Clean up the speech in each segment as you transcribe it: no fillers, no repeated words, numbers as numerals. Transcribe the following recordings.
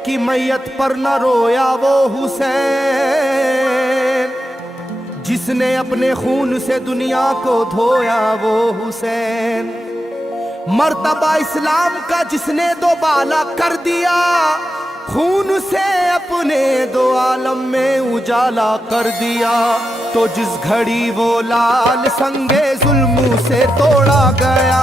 की मैयत पर न रोया वो हुसैन, जिसने अपने खून से दुनिया को धोया वो हुसैन। मर्तबा इस्लाम का जिसने दोबाला कर दिया, खून से अपने दो आलम में उजाला कर दिया। तो जिस घड़ी वो लाल संगे जुल्मों से तोड़ा गया,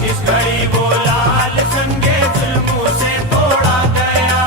जिस घड़ी वो लाल संगे जुल्मों से तोड़ा गया,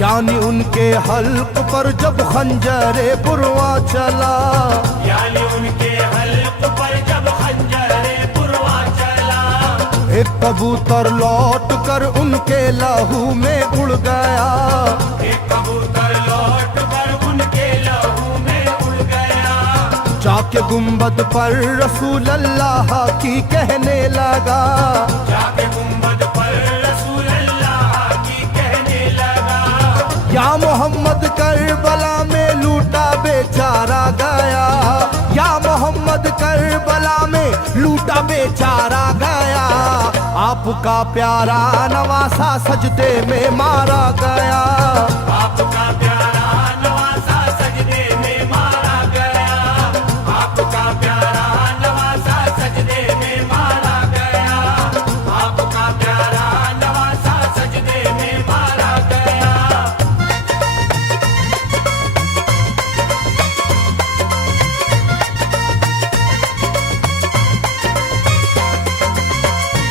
यानी उनके हल्क पर जब खंजरे पुरवा चला, यानी उनके हल्क पर जब खंजरे पुरवा चला, एक कबूतर लौट कर उनके लहू में उड़ गया, एक कबूतर लौट कर उनके लहू में उड़ गया, जाके गुंबद पर रसूल अल्लाह की कहने लगा, जाके गुंबद पर रसूल अल्लाह की कहने लगा, या मोहम्मद करबला में लूटा बेचारा गया, या मोहम्मद करबला में लूटा बेचारा गया। आपका प्यारा नवासा सजदे में मारा गया, आपका प्यारा नवासा सजदे में मारा गया, आपका प्यारा नवासा सजदे में मारा गया, आपका प्यारा नवासा सजदे में मारा गया।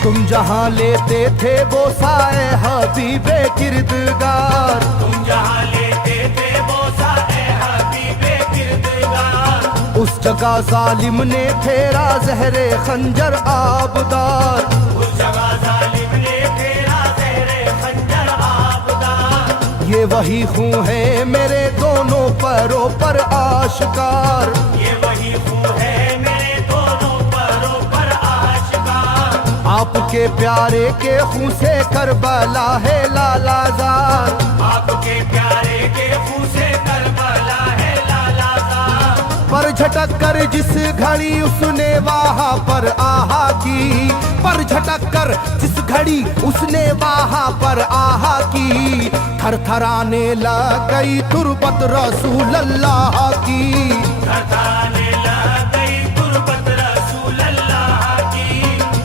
तुम जहाँ लेते थे वो साए हबीबे किरदगार, तुम जहाँ लेते थे वो साए हबीबे किरदगार, उस जगह जालिम ने फेरा जहरे खंजर आबदार, उस जगह जालिम ने फेरा जहरे खंजर आबदार। ये वही खून है मेरे दोनों पैरों पर आश्कार, ये वही खून है मेरे दोनों पैरों पर आशिकार। आपके प्यारे के खून से करबला है लालाजार, आपके प्यारे के खून से करबला है लालाजार। पर झटक कर जिस घड़ी उसने वहाँ पर आहा की, पर झटक कर जिस घड़ी उसने वहाँ पर आहा की, थरथराने लग गई तुरबत रसूल अल्लाह की, थरथराने लग गई तुरबत रसूल अल्लाह की,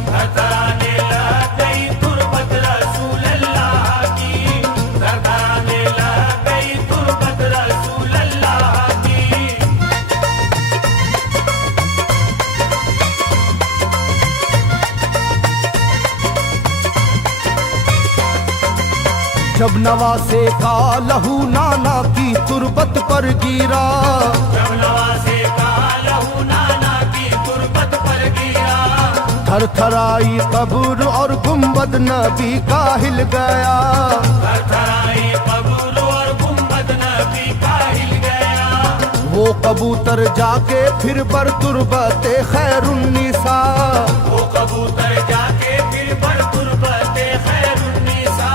थरथराने लग गई तुरबत रसूल अल्लाह की, थरथराने लग गई तुरबत रसूल अल्लाह की। जब नवासे का लहू नाना की तुरबत पर गिरा, जब नवासे का लहू नाना की तुरबत पर गिरा, थरथराई कब्र और गुंबद नबी का हिल गया, थरथराई कब्र और गुंबद नबी का हिल गया। वो कबूतर जाके फिर पर तुरबते खैरुन्निसा, वो कबूतर जाके फिर पर तुरबते खैरुन्निसा,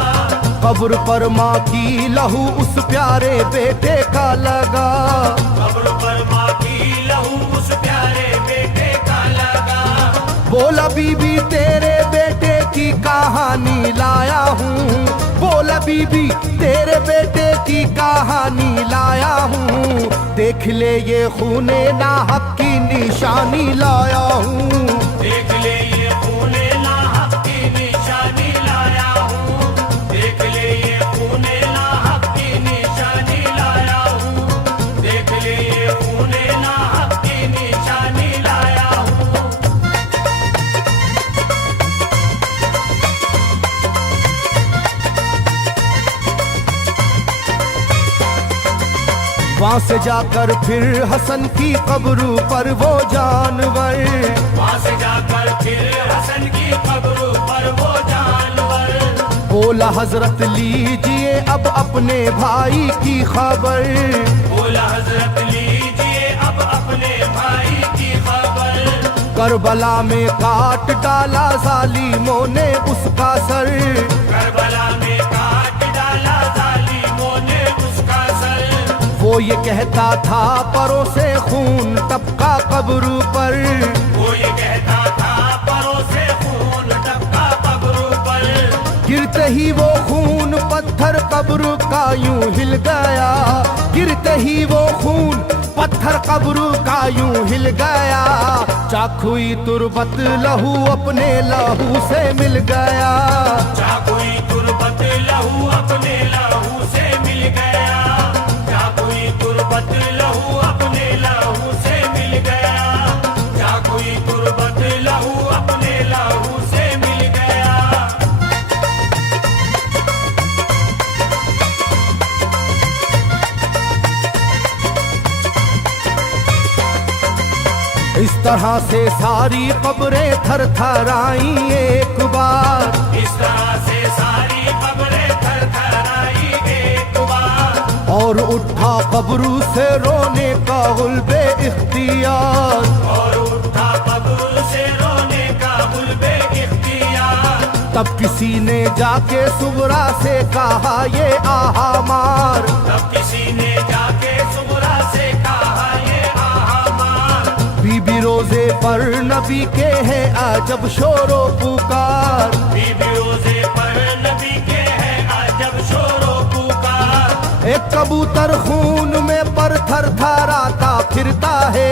कब्र पर माँ की लहू उस प्यारे बेटे का लगा, कब्र पर माँ की लहू उस प्यारे बेटे का लगा। बोला बीबी तेरे बेटे की कहानी लाया हूँ, बोला बीबी तेरे बेटे की कहानी लाया हूँ, देख ले ये खूने नाहक की निशानी लाया हूँ, देख ले ये खूने नाहक की निशानी लाया हूँ, देख ले ये खूने नाहक की निशानी लाया हूँ, देख ले ये खूने नाहक की निशानी लाया हूँ। वहाँ से जाकर फिर हसन की कब्र पर वो जानवर, वहाँ से जाकर फिर हसन की कब्र पर वो जानवर, बोला हजरत लीजिए अब अपने भाई की खबर, बोला हजरत लीजिए अब अपने भाई की खबर। करबला में काट डाला जालिमों ने उसका सर, करबला में काट डाला जालिमों ने उसका सर। वो ये कहता था परों से खून टपका कब्र पर, वो ये कहता था परों से खून टपका कब्र पर। गिरते ही वो खून पत्थर कब्र का यूं हिल गया, गिरते ही वो खून पत्थर कब्र का यूं हिल गया। चाकुई तुरबत लहू अपने लहू से मिल गया, चाकुई तुरबत लहू अपने लहू से मिल गया, चाकुई तुरबत लहू अपने लहू से मिल गया, चाकुई तुरबत लहू अपने लहू से मिल गया। इस तरह से सारी कब्रें थर थर आई एक बार, इस तरह से सारी कब्रें थर थर आई एक बार, और उठा कब्र से रोने का गुल्बे इख्तियार, और उठा कब्र से रोने का गुल्बे इख्तियार। तब किसी ने जाके सुगरा से कहा ये आहा मार, तब किसी ने जाके सुगरा से कहा ये आहा मार। बीबी रोजे पर नबी के हैं अजब शोरो पुकार, बीबी रोजे पर नबी के हैं अजब शोरो पुकार। एक कबूतर खून में पर थर थराता फिरता है,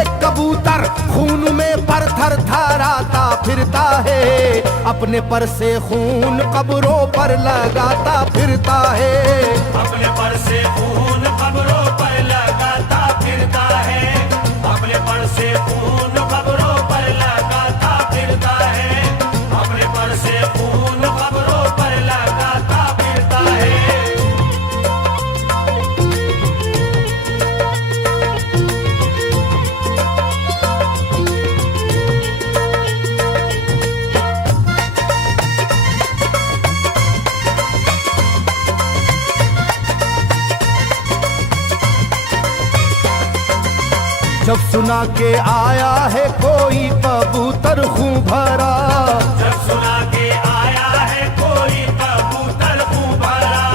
एक कबूतर खून में पर थर थराता फिरता है, अपने पर से खून कब्रों पर लगाता फिरता है, अपने पर से खून कब्रों पर लगाता फिरता है, अपने पर से खून कब्रों पर लगाता फिरता है, अपने पर से खून कब्रों पर लगाता फिरता है। जब सुना के आया है कोई कबूतर खूं भरा, जब सुना के आया है कोई कबूतर खूं भरा,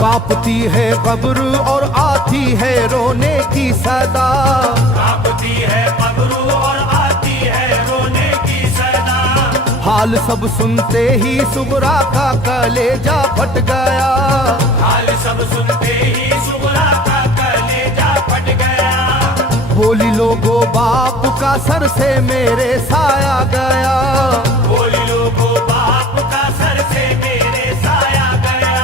कांपती है कब्र और आती है रोने की सदा, कांपती है कब्र और आती है रोने की सदा। हाल सब सुनते ही सुगरा का कलेजा फट गया, हाल सब सुनते ही सुगरा का कलेजा फट गया। बोली लोगो बाप का सर से मेरे साया गया, बोली लोगो बाप का सर से मेरे साया गया।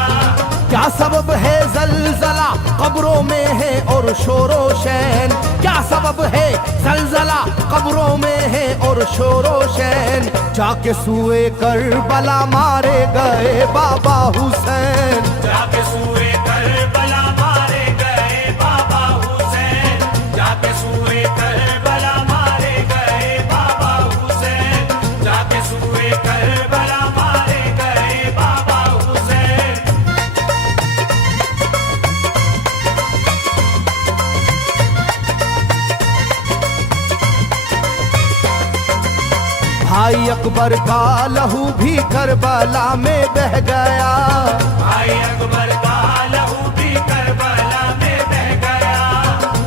क्या सबब है जलजला कब्रों में है और शोरो शैन, क्या सबब है जलजला कब्रों में है और शोरो शैन। जाके सुए करबला मारे गए बाबा हुसैन, जाके सुए करबला मारे गए बाबा हुसैन, जाके सुए करबला मारे गए बाबा हुसैन, जाके सुए करबला मारे गए बाबा हुसैन। भाई अकबर का लहू भी करबला में बह गया, भाई अकबर का लहू भी करबला में बह गया।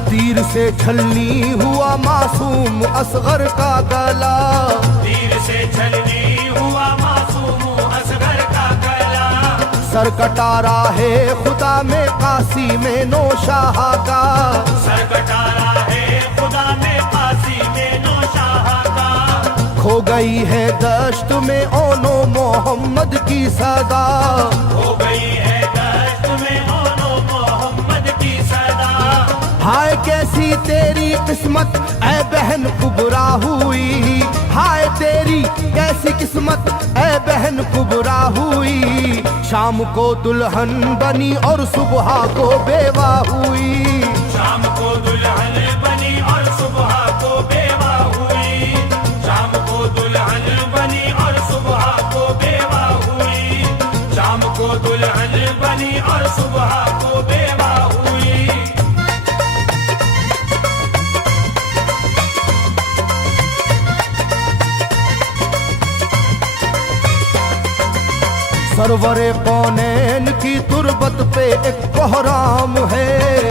तीर से छलनी हुआ मासूम असगर का गला, तीर से छलनी हुआ मासूम असगर का गला। सर कटारा है खुदा में काशी में नौशाह का, सर कटारा है खुदा में काशी में नौशाह का। खो गई है दश्त में ओनो मोहम्मद की सदा, हो गई है दश्त में ओनो मोहम्मद की सदा। हाय कैसी तेरी किस्मत ऐ बहन कुबरा हुई, हाय तेरी कैसी किस्मत ऐ बहन कुबरा हुई। शाम को दुल्हन बनी और सुबह को बेवा हुई, शाम को दुल्हन बनी और सुबह को बेवा हुई, शाम को दुल्हन बनी और सुबह को बेवा हुई, शाम को दुल्हन बनी और सुबह को बेवा हुई। सरवरे कौनैन की तुरबत पे एक कोहराम है,